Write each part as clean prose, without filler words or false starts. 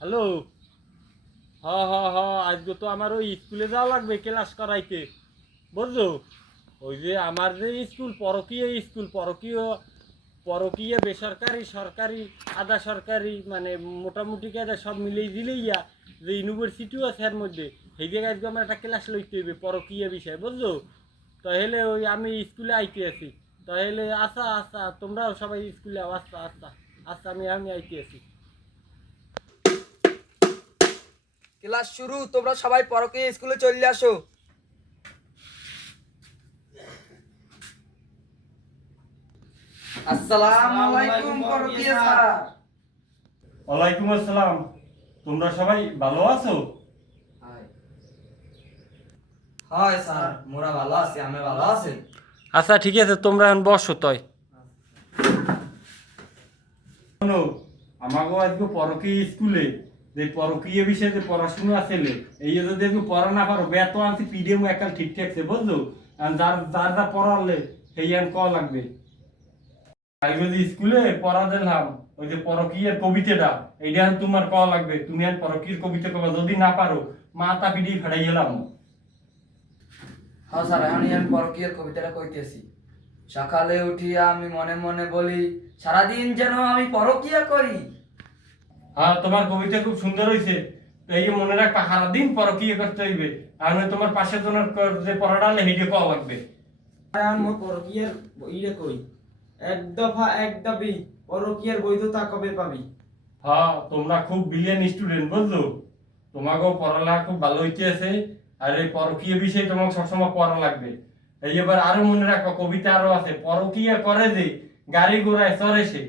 Hello. হ আজকে তো আমার ওই স্কুলে যাওয়া লাগবে ক্লাস করাইতে, বুঝছো? ওই যে আমার যে স্কুল পরকীয় পরকীয় বেসরকারি সরকারি আধা সরকারি মানে মোটামুটি কায়দা সব মিলেই দিলেই যে ইউনিভার্সিটিও আছে এর মধ্যে, সেই জায়গায় আজকে আমার একটা ক্লাস লইতে হইবে পরকীয় বিষয়, বুঝছো? তাহলে ওই আমি স্কুলে আইতে আছি। তাহলে আচ্ছা আচ্ছা, তোমরাও সবাই স্কুলে আও। আচ্ছা আচ্ছা আচ্ছা, আমি আইতে আছি। ক্লাস শুরু, তোমরা সবাই পরকে স্কুলে চলে আসো। আসসালামু আলাইকুম পরকীয় স্যার। ওয়ালাইকুম আসসালাম। তোমরা সবাই ভালো আছো? হয় স্যার, মোরা ভালো আছি, আমি ভালো আছি। আচ্ছা ঠিক আছে, তোমরা এখন বসো। তয় শোনো, আমাকেও আজকে পরকীয় স্কুলে যে পরকীয় বিষয়ে যে পড়াশোনা আছে, এই যে যদি আজকে পড়া না পারো বেত আনছি পিডিএম একাল ঠিক থাকছে, বুঝলো? আর যার যার যা পড়ালে সেই আন ক লাগবে। আমি যদি স্কুলে পড়া দিলাম ওই যে পরকীয়ের কবিতাটা, এইটা তোমার ক লাগবে। তুমি আর পরকীয়ের কবিতা কবা, যদি না পারো মাথা পিডি ফেড়াই গেলাম। হ্যাঁ স্যার, এখন আমি পরকীয় কবিতাটা কইতেছি। সকালে উঠিয়া আমি মনে মনে বলি, সারাদিন যেন আমি পরকীয়া করি। হ্যাঁ, তোমার কবিতা খুব সুন্দর হয়েছে। তো এই যে মনে রাখবা সারাদিন পরকীয় করতে হইবে। আর নয় তোমার পাশে তোমার যে পড়াটা হেঁটে ক লাগবে। আয়ান মোর পরকীয়ার ইয়ে কই, এক দফা এক দাবি, পরকীয়ার বৈধতা কবে পাবি? হ্যাঁ, তোমরা খুব ব্রিলিয়ান্ট স্টুডেন্ট, বুঝছো? তোমাকেও পড়ালেখা খুব ভালো হইতে আছে। আর এই পরকীয় বিষয়ে তোমাকে সবসময় পড়া লাগবে। এই এবার আরো মনে রাখো, কবিতা আরো আছে, পরকীয়া করে যে গাড়ি ঘোড়ায় চড়ে সে।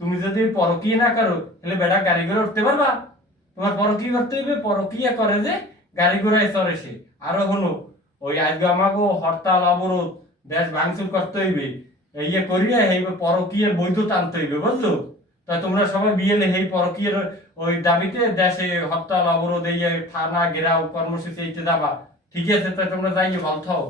তুমি যদি পরকীয়া না করো তাহলে বেটা গাড়ি ঘোড়া উঠতে পারবা? তোমার পরকীয়া করতে হইবে, পরকীয়া করে যে গাড়ি ঘোড়ায় চড়ে সে। আরো হলো, ওই আজকে আমাকেও হরতাল অবরোধ দেশ ভাঙচুর করতে হইবে। এই করিয়া এই পরকীয়ার বৈধতা আনতে হইবে, বুঝছো? তা তোমরা সবাই বিয়েলে এই পরকীয়ের ওই দাবিতে দেশে হরতাল অবরোধ এই থানা ঘেরাও কর্মসূচি এইতে যাবা। ঠিক আছে, তা তোমরা যাইয়ে ভালো থাও।